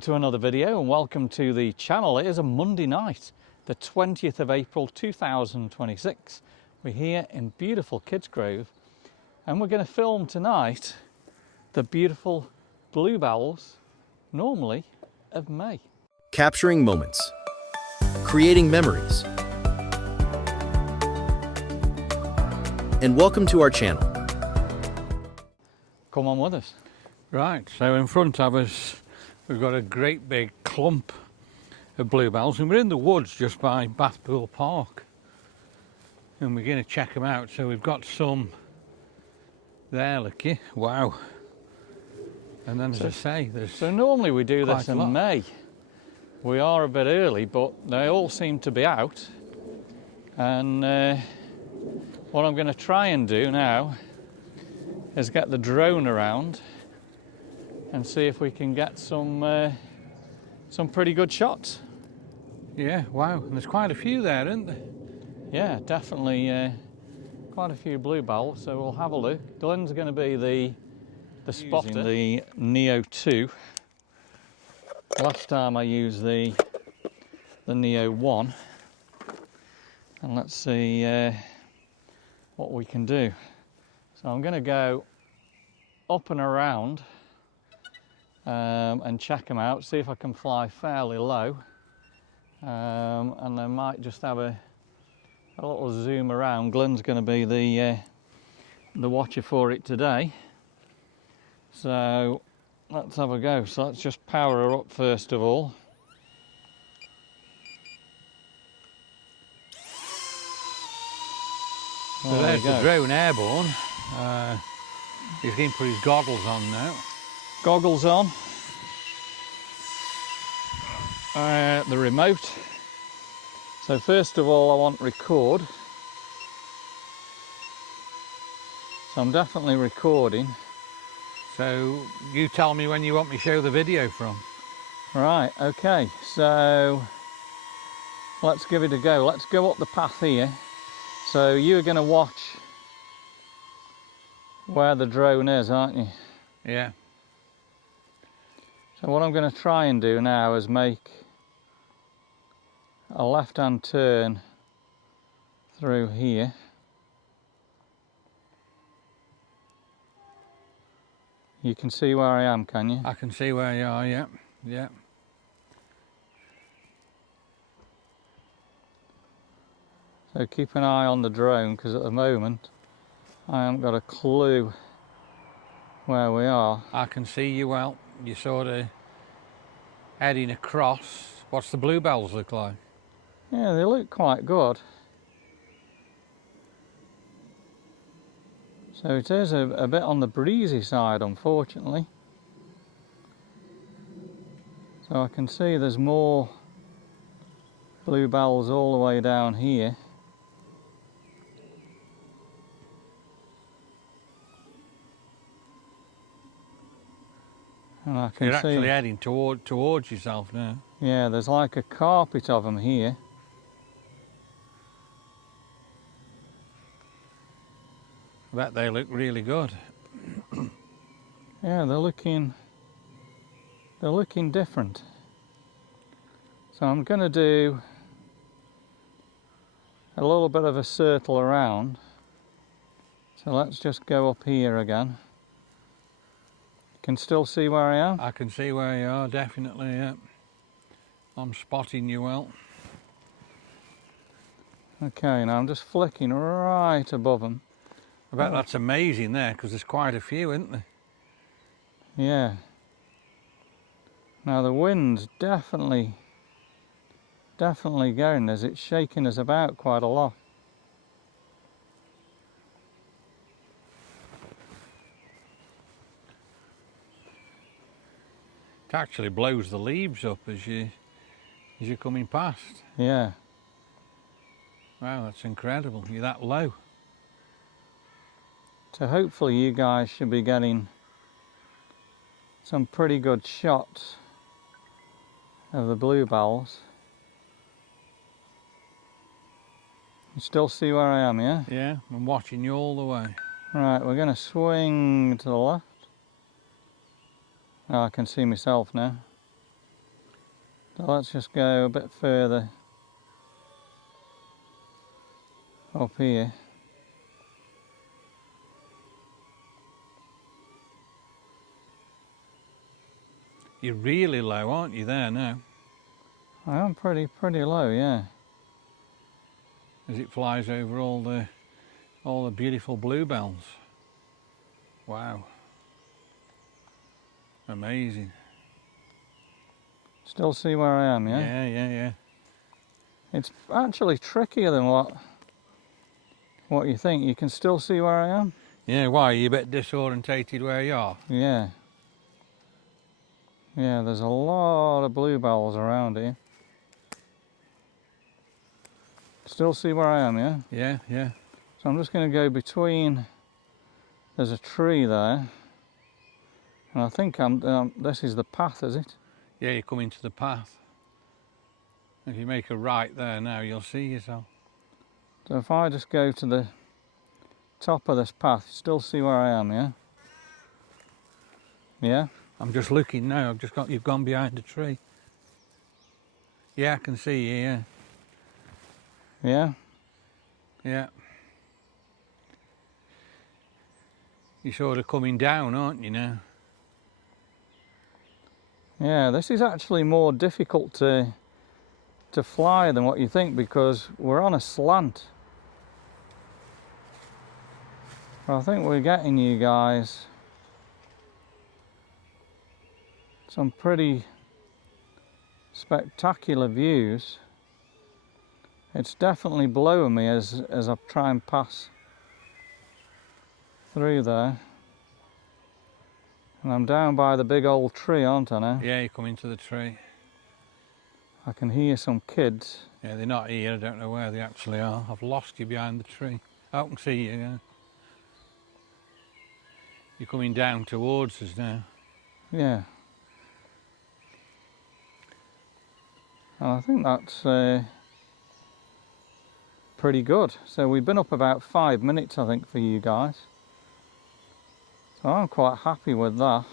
To another video and welcome to the channel. It is a Monday night, the 20th of April 2026. We're here in beautiful Kidsgrove and we're going to film tonight the beautiful bluebells, normally of May. Capturing moments, creating memories, and welcome to our channel. Come on with us. Right, so in front of us we've got a great big clump of bluebells, and we're in the woods just by Bathpool Park, and we're going to check them out. So we've got some there, looky, wow. And then, as I say, there's so normally we do this quite a in lot. May. We are a bit early, but they all seem to be out. And what I'm going to try and do now is get the drone around and see if we can get some pretty good shots. Yeah, wow, and there's quite a few there, isn't there? Yeah, definitely quite a few bluebells, so we'll have a look. Glenn's going to be the spotter, the Neo 2. Last time I used the Neo 1, and let's see what we can do. So I'm going to go up and around and check them out, see if I can fly fairly low, and I might just have a little zoom around. Glenn's going to be the watcher for it today, so let's have a go. So let's just power her up first of all. So there's the drone airborne. He's going to put his goggles on now. Goggles on. The remote. So first of all I want record. So I'm definitely recording. So you tell me when you want me to show the video from. Right, okay, so let's give it a go. Let's go up the path here. So you're going to watch where the drone is, aren't you? Yeah. So what I'm going to try and do now is make a left-hand turn through here. You can see where I am, can you? I can see where you are, yeah, yeah. So keep an eye on the drone, because at the moment I haven't got a clue where we are. I can see you well. You're sort of heading across. What's the bluebells look like? Yeah, they look quite good. So it is a bit on the breezy side, unfortunately. So I can see there's more bluebells all the way down here. And I can You're see, actually heading towards yourself now. yeah, there's like a carpet of them here. I bet they look really good. Yeah, they're looking different. So I'm going to do a little bit of a circle around. So let's just go up here again. Can still see where I am? I can see where you are, definitely, yeah. I'm spotting you well. Okay, now I'm just flicking right above them. I bet that's amazing there, because there's quite a few, isn't there? Yeah. Now the wind's definitely going as it's shaking us about quite a lot. It actually blows the leaves up as you're coming past. Yeah. Wow, that's incredible. You're that low. So hopefully you guys should be getting some pretty good shots of the bluebells. You still see where I am, yeah? Yeah, I'm watching you all the way. Right, we're going to swing to the left. Oh, I can see myself now. So let's just go a bit further up here. You're really low, aren't you, there now? I am pretty low, yeah. As it flies over all the beautiful bluebells. Wow. Amazing. Still see where I am, yeah? Yeah, yeah, yeah. It's actually trickier than what you think. You can still see where I am? Yeah, why? Are you a bit disorientated where you are? Yeah. Yeah, there's a lot of bluebells around here. Still see where I am, yeah? Yeah, yeah. So I'm just going to go between, there's a tree there. And I think this is the path, is it? Yeah, you come into the path. If you make a right there now, you'll see yourself. So if I just go to the top of this path, still see where I am, yeah? Yeah? I'm just looking now. You've gone behind a tree. Yeah, I can see you. Yeah. Yeah? Yeah. You're sort of coming down, aren't you now? Yeah, this is actually more difficult to fly than what you think because we're on a slant. I think we're getting you guys some pretty spectacular views. It's definitely blowing me as I try and pass through there. And I'm down by the big old tree, aren't I now? Yeah, you come into the tree. I can hear some kids. Yeah, they're not here. I don't know where they actually are. I've lost you behind the tree. I can see you, yeah. You're coming down towards us now. Yeah. And I think that's pretty good. So we've been up about 5 minutes, I think, for you guys. So I'm quite happy with that.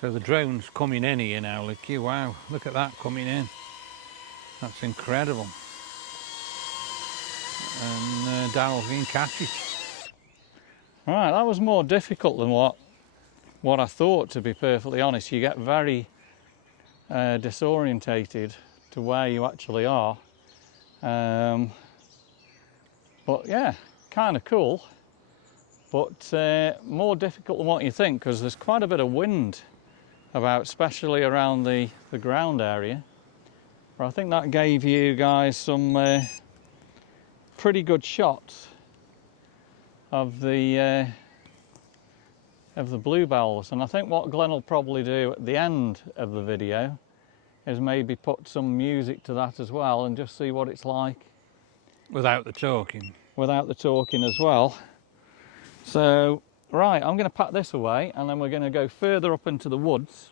So the drone's coming in here now, Licky. Wow, look at that coming in. That's incredible. And Daryl's going to catch it. Right, that was more difficult than what I thought, to be perfectly honest. You get very disorientated to where you actually are. But yeah, kind of cool, but more difficult than what you think because there's quite a bit of wind about, especially around the ground area. But I think that gave you guys some pretty good shots of the bluebells. And I think what Glenn will probably do at the end of the video is maybe put some music to that as well and just see what it's like. Without the talking. Without the talking as well. So, right, I'm going to pack this away and then we're going to go further up into the woods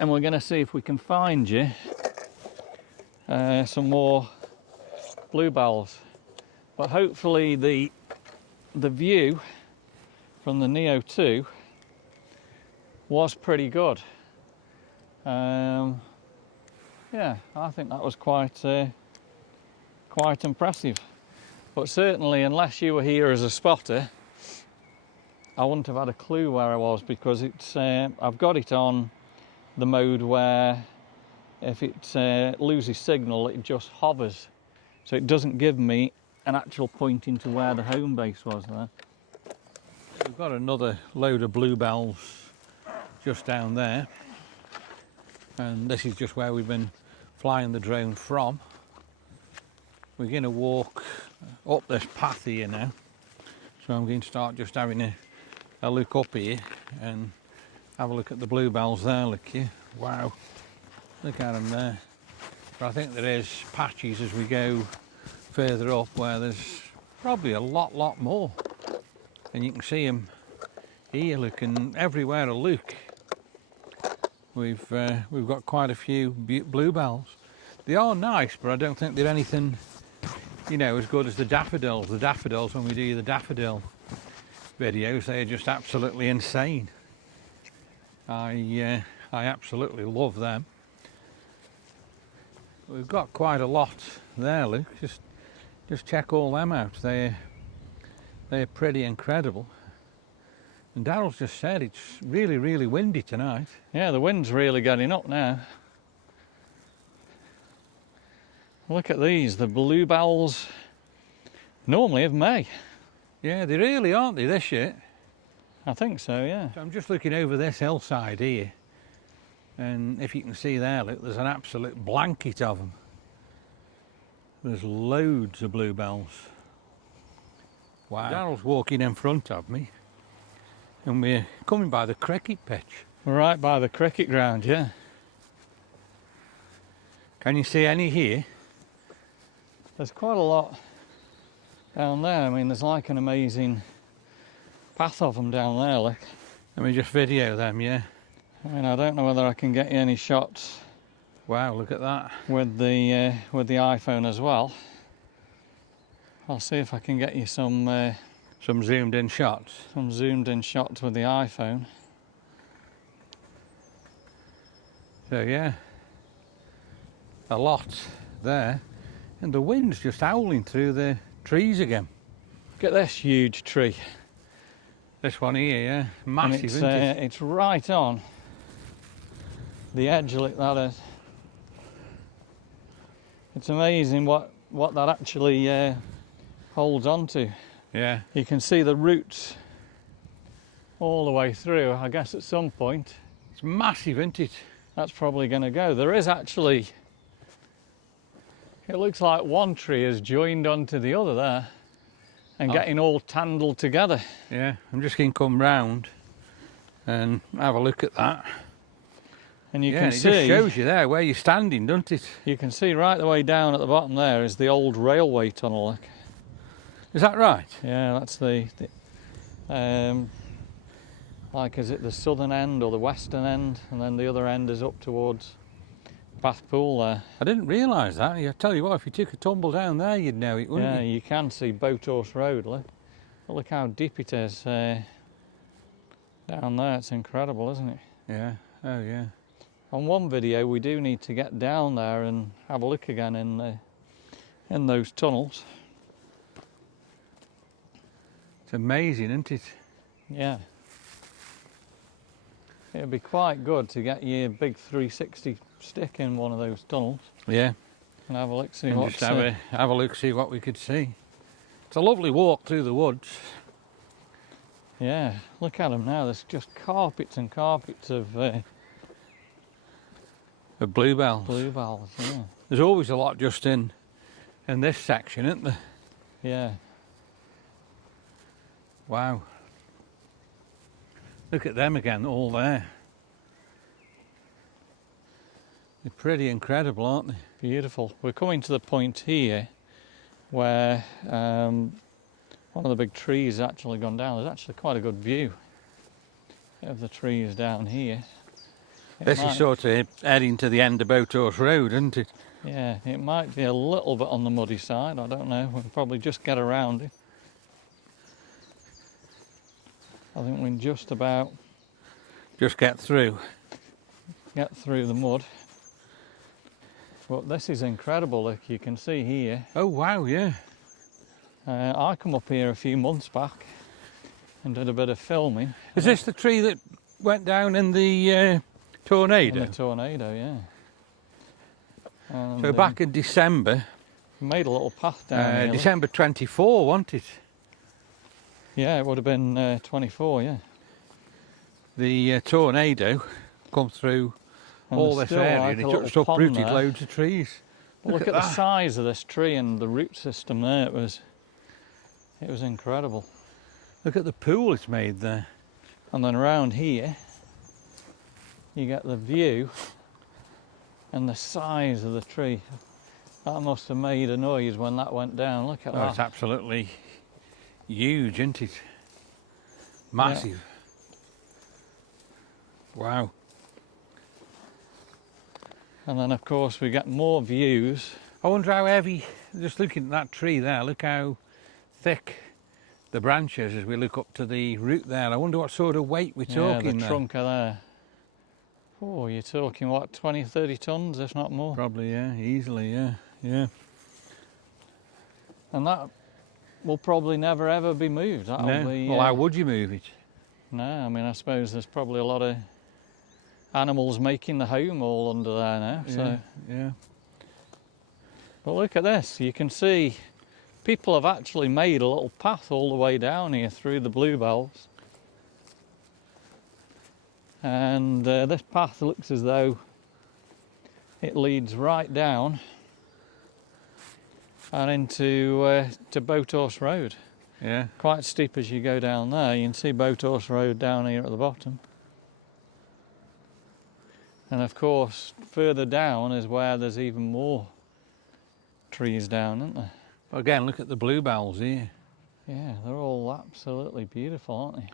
and we're going to see if we can find you some more bluebells. But hopefully the view from the Neo 2 was pretty good. Yeah, I think that was quite impressive. But certainly, unless you were here as a spotter, I wouldn't have had a clue where I was because it's I've got it on the mode where if it loses signal, it just hovers, so it doesn't give me an actual point into where the home base was there. We've got another load of bluebells just down there, and this is just where we've been flying the drone from. We're going to walk up this path here now, so I'm going to start just having a look up here and have a look at the bluebells there. Look here, wow, look at them there. But I think there is patches as we go further up where there's probably a lot more, and you can see them here. Looking everywhere I look, we've got quite a few bluebells. They are nice, but I don't think they're anything, you know, as good as the daffodils. The daffodils, when we do the daffodil videos, they are just absolutely insane. I I absolutely love them. We've got quite a lot there, Luke. Just check all them out. They're pretty incredible. And Daryl's just said it's really, really windy tonight. Yeah, the wind's really getting up now. Look at these, the bluebells, normally of May. Yeah, they really aren't they this year? I think so, yeah. So I'm just looking over this hillside here, and if you can see there, look, there's an absolute blanket of them. There's loads of bluebells. Wow. Daryl's walking in front of me, and we're coming by the cricket pitch. We're right by the cricket ground, yeah. Can you see any here? There's quite a lot down there. I mean, there's like an amazing path of them down there, look. Let me just video them, yeah. I mean, I don't know whether I can get you any shots. Wow, look at that. With the iPhone as well. I'll see if I can get you some zoomed in shots. Some zoomed in shots with the iPhone. So yeah, a lot there. And the wind's just howling through the trees again. Look at this huge tree. This one here, yeah, massive, it's, isn't it? It's right on the edge, like that is. It's amazing what that actually holds on to. Yeah. You can see the roots all the way through. I guess at some point it's massive, isn't it? That's probably going to go. There is actually, it looks like one tree is joined onto the other there and getting all tangled together. Yeah, I'm just going to come round and have a look at that. And you can it see, just shows you there where you're standing, doesn't it? You can see right the way down at the bottom there is the old railway tunnel. Look. Is that right? Yeah, that's the like, is it the southern end or the western end, and then the other end is up towards Bath Pool there. I didn't realise that. I tell you what, if you took a tumble down there, you'd know it, wouldn't you? Yeah, you can see Boathorse Road. Look, look how deep it is down there. It's incredible, isn't it? Yeah. Oh yeah. On one video, we do need to get down there and have a look again in those tunnels. It's amazing, isn't it? Yeah. It'd be quite good to get your big 360 stick in one of those tunnels. Yeah. And have a look, see and what. Just have a look, see what we could see. It's a lovely walk through the woods. Yeah. Look at them now. There's just carpets and carpets of bluebells. Bluebells. Yeah. There's always a lot just in this section, isn't there? Yeah. Wow. Look at them again, all there. They're pretty incredible, aren't they? Beautiful. We're coming to the point here where one of the big trees has actually gone down. There's actually quite a good view of the trees down here. This is sort of heading to the end of Boathorse Road, isn't it? Yeah, it might be a little bit on the muddy side. I don't know. We'll probably just get around it. I think we can just about get through the mud. But this is incredible. Look, you can see here. Oh wow, yeah. I come up here a few months back and did a bit of filming. Is this the tree that went down in the tornado? In the tornado, yeah. And, so back in December. Made a little path down here. December 24, wasn't it? Yeah, it would have been 24, yeah. The tornado come through And all this area like and it just uprooted loads of trees. Look at the size of this tree and the root system there. It was incredible. Look at the pool it's made there. And then around here, you get the view and the size of the tree. That must have made a noise when that went down. Look at that. It's absolutely huge, isn't it? Massive. Yeah. Wow. And then of course we get more views. I wonder how heavy, just looking at that tree there, look how thick the branches as we look up to the root there. I wonder what sort of weight we're talking the there. trunk of there. Oh, you're talking what, 20, 30 tons, if not more. Probably, yeah, easily, yeah, yeah. And that will probably never ever be moved. That'll No. be. Well, how would you move it? No, I mean, I suppose there's probably a lot of animals making the home all under there now. Yeah, So, yeah. but look at this. You can see people have actually made a little path all the way down here through the bluebells. And this path looks as though it leads right down and into to Boathorse Road. Yeah. Quite steep as you go down there. You can see Boathorse Road down here at the bottom. And of course, further down is where there's even more trees down, isn't there? Again, look at the bluebells here. Yeah, they're all absolutely beautiful, aren't they?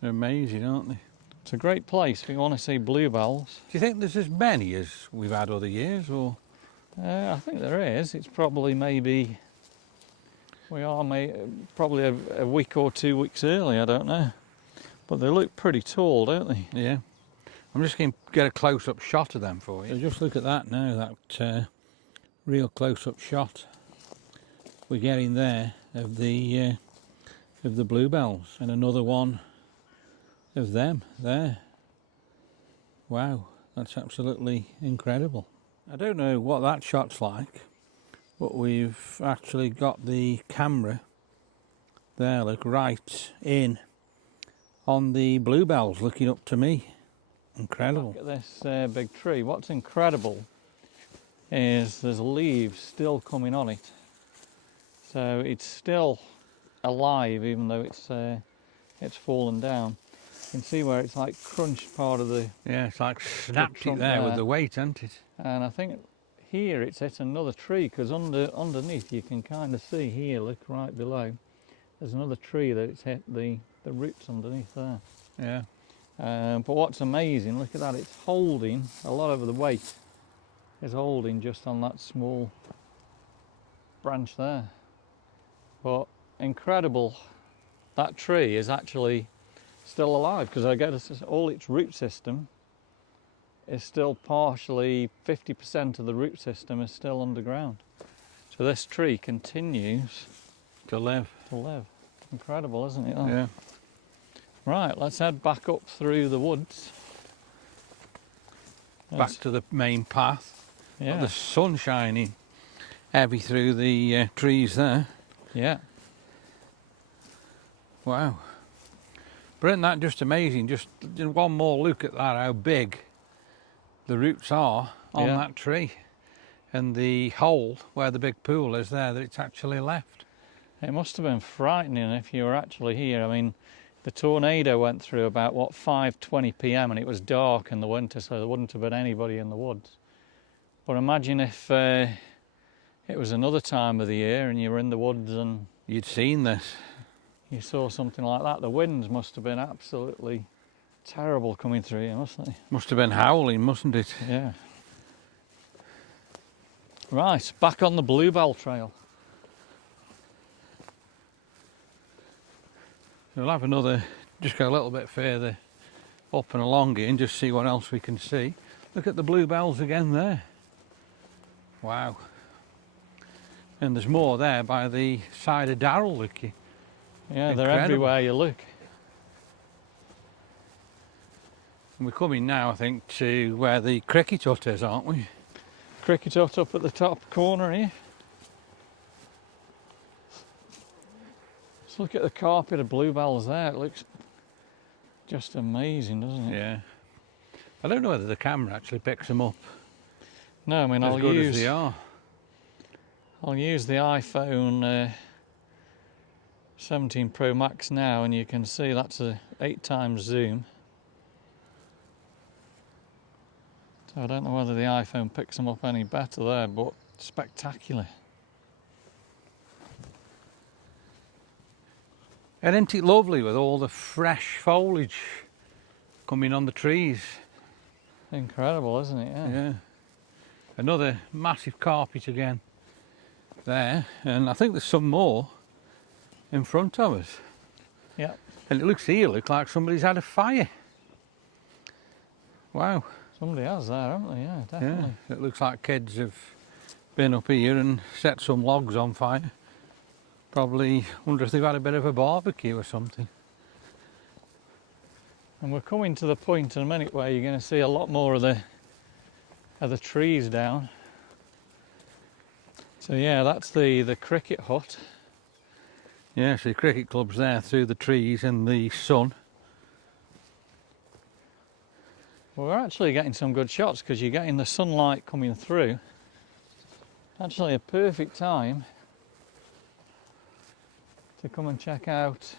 They're amazing, aren't they? It's a great place if you want to see bluebells. Do you think there's as many as we've had other years, or? I think there is. It's probably maybe, we are probably a week or 2 weeks early, I don't know. But they look pretty tall, don't they? Yeah. I'm just going to get a close-up shot of them for you. So just look at that now, that real close-up shot we're getting there of the bluebells, and another one of them there. Wow, that's absolutely incredible. I don't know what that shot's like, but we've actually got the camera there, look, right in on the bluebells looking up to me. Incredible. Look at this big tree. What's incredible is there's leaves still coming on it. So it's still alive even though it's fallen down. You can see where it's like crunched part of the... Yeah, it's like snapped it there with the weight, hasn't it? And I think here it's hit another tree because underneath you can kind of see here, look right below. There's another tree that it's hit the roots underneath there. Yeah. But what's amazing, look at that, it's holding, a lot of the weight is holding just on that small branch there. But incredible, that tree is actually still alive because I guess all its root system is still partially, 50% of the root system is still underground. So this tree continues To live. Incredible, isn't it? Oh. Yeah. Right, let's head back up through the woods. Back to the main path. Yeah. The sun shining heavy through the trees there. Yeah. Wow. But isn't that just amazing? Just one more look at that, how big the roots are on that tree. And the hole where the big pool is there that it's actually left. It must have been frightening if you were actually here. I mean, the tornado went through about, what, 5:20 p.m. and it was dark in the winter, so there wouldn't have been anybody in the woods. But imagine if it was another time of the year and you were in the woods and... You'd seen this. You saw something like that. The winds must have been absolutely terrible coming through here, mustn't they? Must have been howling, mustn't it? Yeah. Right, back on the Bluebell Trail. We'll have another, just go a little bit further up and along here and just see what else we can see. Look at the bluebells again there. Wow. And there's more there by the side of Darrell, look. Yeah, they're everywhere you look. And we're coming now, I think, to where the cricket hut is, aren't we? Cricket hut up at the top corner here. Let's look at the carpet of bluebells there. It looks just amazing, doesn't it? Yeah. I don't know whether the camera actually picks them up. No, I mean, as good as they are. I'll use the iPhone 17 Pro Max now, and you can see that's a 8x zoom. So I don't know whether the iPhone picks them up any better there, but spectacular. And isn't it lovely with all the fresh foliage coming on the trees? Incredible, isn't it? Yeah. Yeah. Another massive carpet again there, and I think there's some more in front of us. Yeah. And it looks like somebody's had a fire. Wow. Somebody has there, haven't they? Yeah, definitely. Yeah, it looks like kids have been up here and set some logs on fire. Probably wonder if they've had a bit of a barbecue or something. And we're coming to the point in a minute where you're going to see a lot more of the trees down. So yeah, that's the cricket hut. Yeah, so the cricket club's there through the trees and the sun. Well, we're actually getting some good shots because you're getting the sunlight coming through. Actually a perfect time to come and check out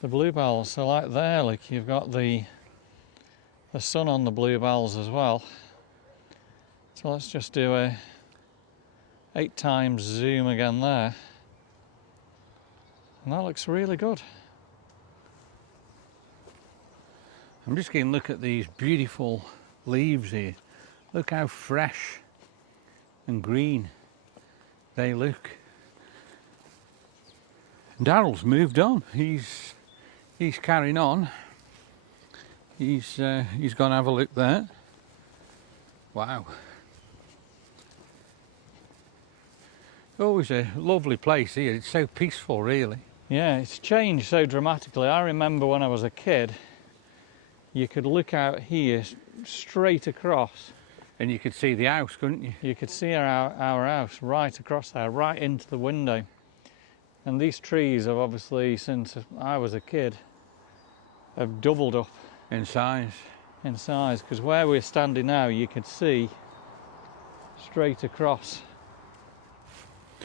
the bluebells. So like there, look, you've got the sun on the bluebells as well. So let's just do a 8x zoom again there. And that looks really good. I'm just going to look at these beautiful leaves here. Look how fresh and green they look. And Daryl's moved on. He's carrying on. He's gone to have a look there. Wow. Always a lovely place here. It's so peaceful, really. Yeah, it's changed so dramatically. I remember when I was a kid, you could look out here straight across. And you could see the house, couldn't you? You could see our house right across there, right into the window. And these trees have obviously, since I was a kid, have doubled up In size. in size. Because where we're standing now, you could see straight across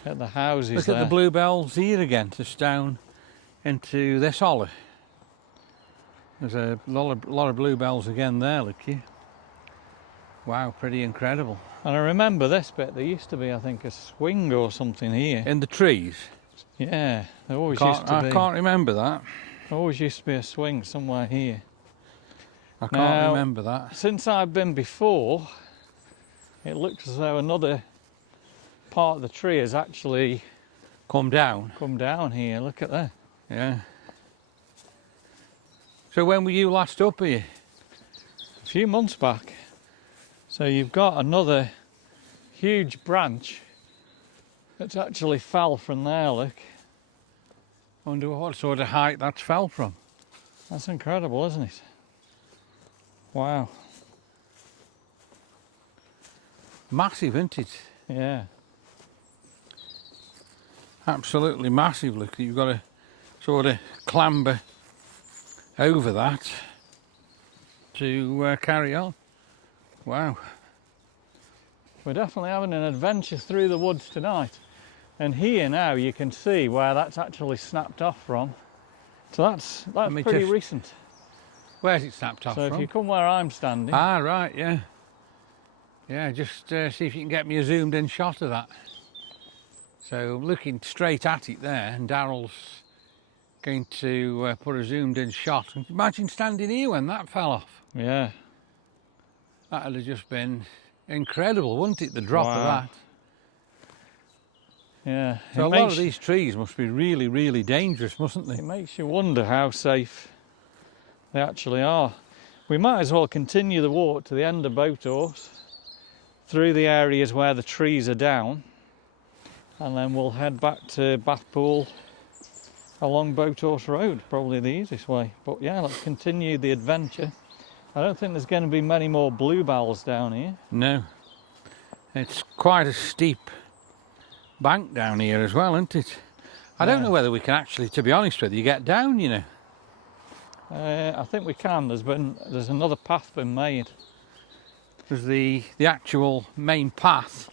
at the houses. Look there. at the bluebells here again, just down into this hollow. There's a lot of bluebells again there, look here. Wow, pretty incredible. And I remember this bit, there used to be, I think, a swing or something here. In the trees? Yeah, there always used to be. I can't remember that. There always used to be a swing somewhere here. I can't Now, remember that. Since I've been before, it looks as though another part of the tree has actually Come down? come down here. Look at that. Yeah. So when were you last up here? A few months back. So you've got another huge branch that's actually fell from there, look. I wonder what sort of height that's fell from. That's incredible, isn't it? Wow. Massive, isn't it? Yeah. Absolutely massive. Look, you've got to sort of clamber over that to carry on. Wow. We're definitely having an adventure through the woods tonight. And here now you can see where that's actually snapped off from. So that's pretty recent. Where's it snapped off So from? if you come where I'm standing. Ah, right, yeah. Yeah, just see if you can get me a zoomed in shot of that. So I'm looking straight at it there, and Daryl's going to put a zoomed in shot. Imagine standing here when that fell off. Yeah. That would have just been incredible, wouldn't it, the drop of that? Yeah. So a lot of these trees must be really, really dangerous, mustn't they? It makes you wonder how safe they actually are. We might as well continue the walk to the end of Boathorse, through the areas where the trees are down, and then we'll head back to Bathpool along Boathorse Road, probably the easiest way. But yeah, let's continue the adventure. I don't think there's going to be many more bluebells down here. No. It's quite a steep bank down here as well, isn't it? I don't know whether we can actually, to be honest with you, get down, you know. I think we can. There's another path been made. Because the actual main path,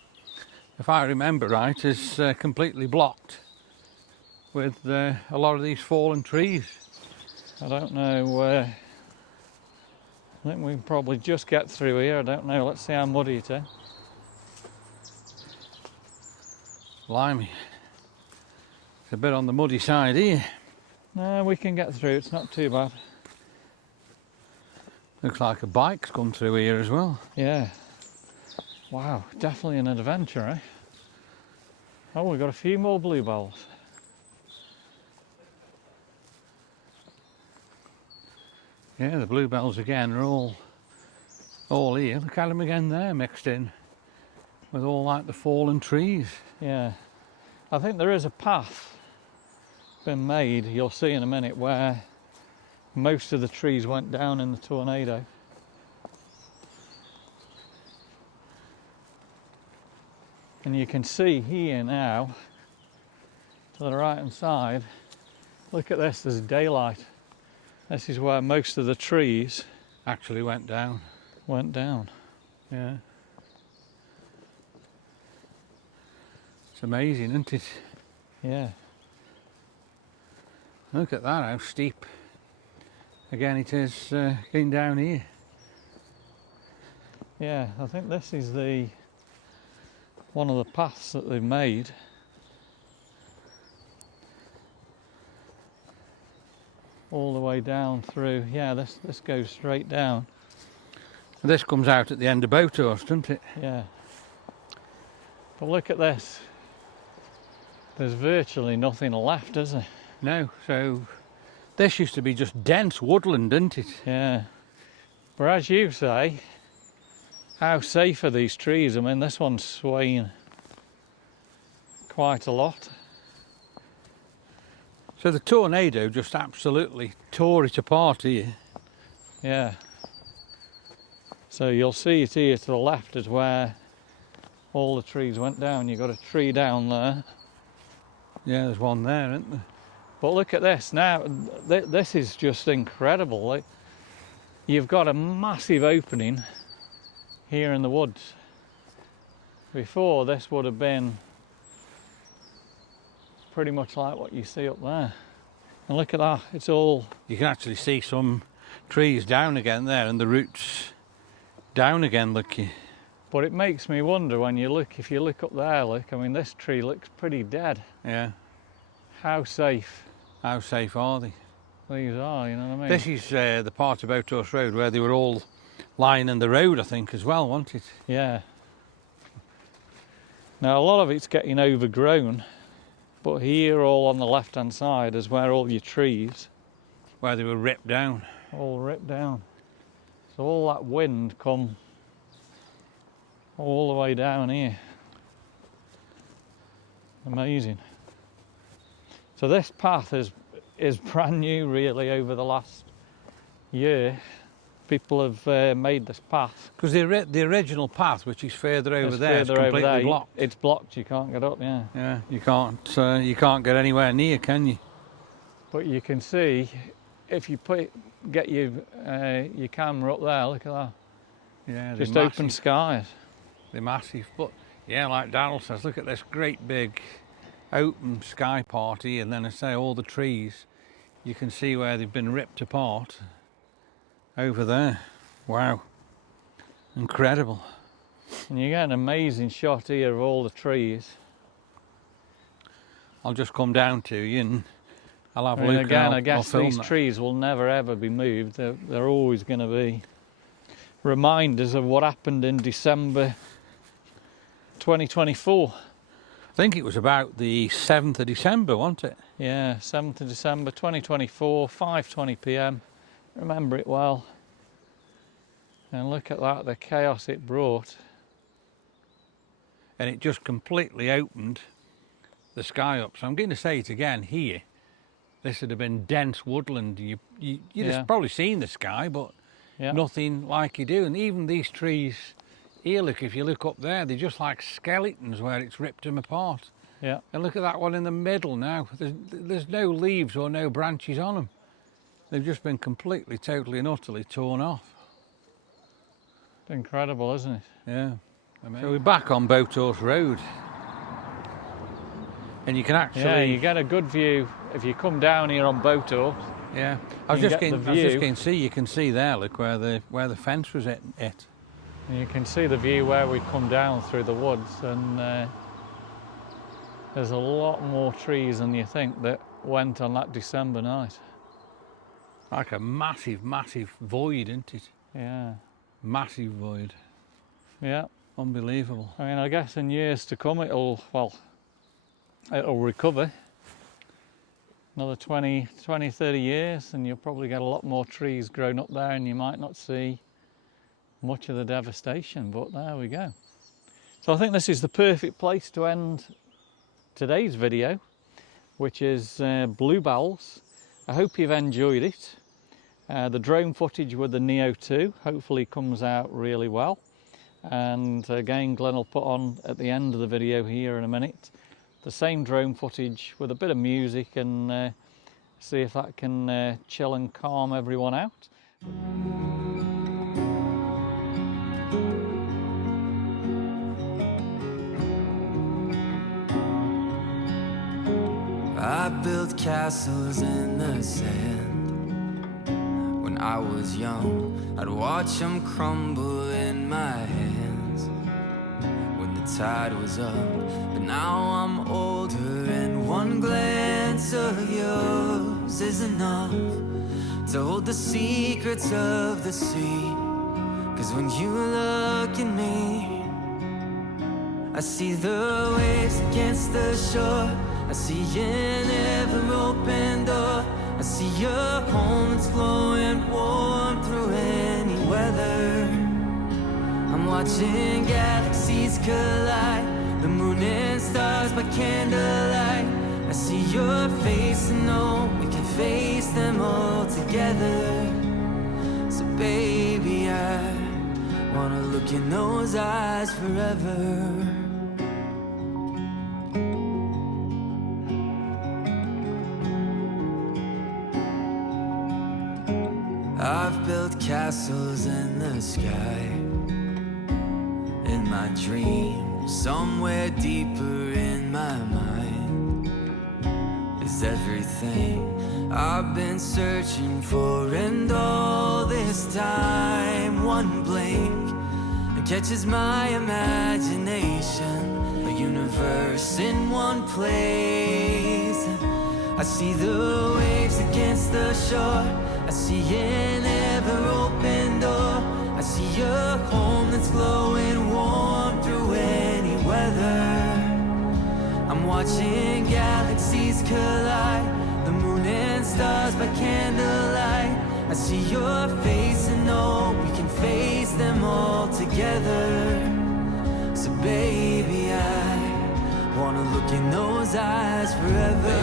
if I remember right, is completely blocked with a lot of these fallen trees. I don't know. I think we can probably just get through here. I don't know. Let's see how muddy it is. Blimey. It's a bit on the muddy side here. No, we can get through. It's not too bad. Looks like a bike's come through here as well. Yeah. Wow, definitely an adventure, eh? Oh, we've got a few more bluebells. Yeah, the bluebells again are all here. Look at them again there, mixed in with all like the fallen trees. Yeah, I think there is a path been made, you'll see in a minute, where most of the trees went down in the tornado. And you can see here now, to the right hand side, look at this, there's daylight. This is where most of the trees Actually went down. Yeah. It's amazing, isn't it? Yeah. Look at that, how steep. Again, it is getting down here. Yeah, I think this is one of the paths that they've made. All the way down through. Yeah, this goes straight down. This comes out at the end of Boathorse, doesn't it? Yeah. But look at this. There's virtually nothing left, is there? No, so this used to be just dense woodland, didn't it? Yeah. But as you say, how safe are these trees? I mean, this one's swaying quite a lot. So the tornado just absolutely tore it apart here. Yeah. So you'll see it here to the left is where all the trees went down. You've got a tree down there. Yeah, there's one there, isn't there? But look at this now. This is just incredible. Like, you've got a massive opening here in the woods. Before, this would have been pretty much like what you see up there. And look at that, it's all... You can actually see some trees down again there and the roots down again, look. But it makes me wonder when you look, if you look up there, look, I mean, this tree looks pretty dead. Yeah. How safe How safe are they? these are, you know what I mean? This is the part of Boathorse Road where they were all lying in the road, I think, as well, wasn't it? Yeah. Now, a lot of it's getting overgrown, but here, all on the left-hand side, is where all your trees... Where they were ripped down. All ripped down. So all that wind come all the way down here. Amazing. So this path is brand new really over the last year. People have made this path. Because the original path, which is further over there, is completely blocked. It's blocked, you can't get up, yeah. Yeah, you can't get anywhere near, can you? But you can see, if you get your camera up there, look at that. Yeah, just open skies. They're massive, but yeah, like Darryl says, look at this great big open sky part here, and then I say all the trees, you can see where they've been ripped apart over there. Wow, incredible. And you get an amazing shot here of all the trees. I'll just come down to you and I'll have a look. Again, I guess these trees will never ever be moved. They're always going to be reminders of what happened in December 2024. I think it was about the 7th of December, wasn't it? Yeah, 7th of December 2024, 5:20 p.m. Remember it well. And look at that, the chaos it brought. And it just completely opened the sky up. So I'm going to say it again here. This would have been dense woodland. You'd have probably seen the sky, but nothing like you do. And even these trees here, look, if you look up there, they're just like skeletons where it's ripped them apart. Yeah. And look at that one in the middle now. There's no leaves or no branches on them. They've just been completely, totally and utterly torn off. It's incredible, isn't it? Yeah. So we're back on Boathorse Road. And you can actually... Yeah, you get a good view if you come down here on Boathorse. Yeah. I was just going to see, you can see there, look, where the fence was at. And you can see the view where we come down through the woods, and there's a lot more trees than you think that went on that December night. Like a massive, massive void, isn't it? Yeah. Massive void. Yeah. Unbelievable. I mean, I guess in years to come it'll recover. another 20, 30 years and you'll probably get a lot more trees grown up there and you might not see much of the devastation, but there we go. So I think this is the perfect place to end today's video, which is Bluebells. I hope you've enjoyed it. The drone footage with the Neo 2 hopefully comes out really well. And again, Glenn will put on at the end of the video here in a minute the same drone footage with a bit of music and see if that can chill and calm everyone out. I built castles in the sand. When I was young, I'd watch them crumble in my hands when the tide was up. But now I'm older and one glance of yours is enough to hold the secrets of the sea. 'Cause when you look at me, I see the waves against the shore. I see an ever-open door. I see your home that's glowing warm through any weather. I'm watching galaxies collide, the moon and stars by candlelight. I see your face and know we can face them all together. So baby, I wanna look in those eyes forever. I've built castles in the sky. In my dreams, somewhere deeper in my mind, is everything I've been searching for. And all this time, one blink and catches my imagination. A universe in one place. I see the waves against the shore. I see an ever-open door. I see your home that's glowing warm through any weather. I'm watching galaxies collide, the moon and stars by candlelight. I see your face and know we can face them all together. So baby, I wanna look in those eyes forever.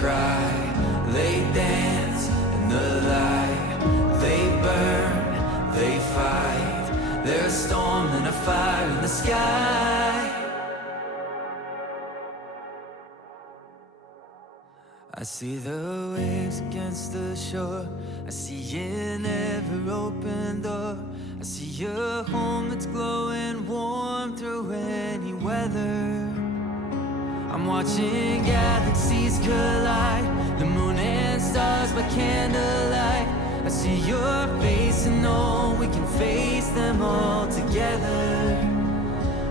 Cry, they dance in the light, they burn, they fight. There's a storm and a fire in the sky. I see the waves against the shore. I see an ever-open door. I see your home that's glowing warm through any weather. I'm watching galaxies collide, the moon and stars by candlelight. I see your face and know we can face them all together.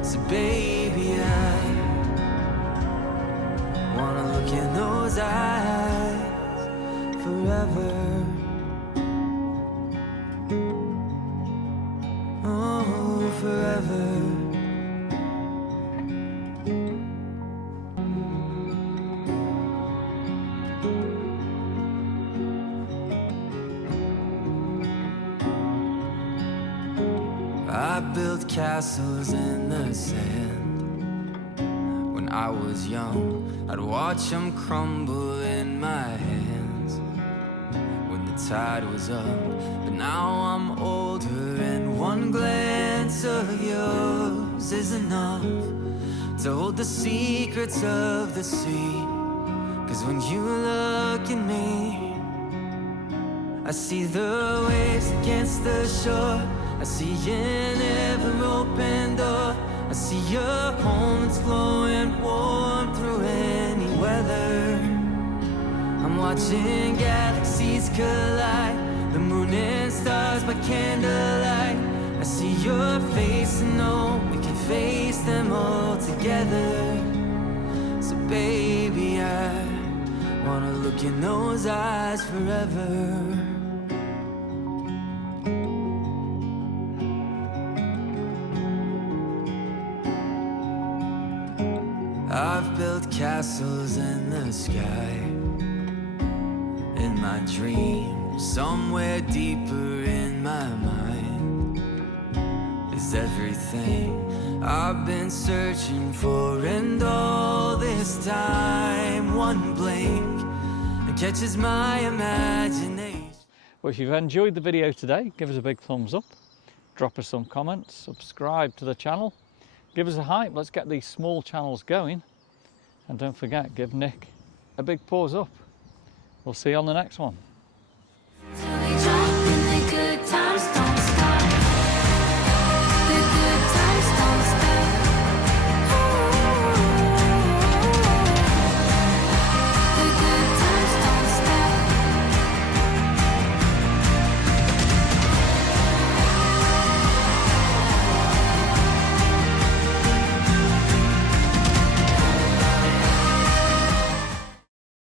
So baby, I wanna look in those eyes forever. Oh, forever. I built castles in the sand. When I was young, I'd watch them crumble in my hands when the tide was up. But now I'm older and one glance of yours is enough to hold the secrets of the sea. 'Cause when you look at me, I see the waves against the shore. I see an ever-open door. I see your home that's glowing warm through any weather. I'm watching galaxies collide, the moon and stars by candlelight. I see your face and know we can face them all together. So baby, I Wanna look in those eyes forever. I've built castles in the sky. In my dreams, somewhere deeper in my mind, is everything I've been searching for. And all this time, one blink catches my imagination. Well, if you've enjoyed the video today, give us a big thumbs up, drop us some comments, subscribe to the channel, give us a hype. Let's get these small channels going, and don't forget, give Nick a big paws up. We'll see you on the next one.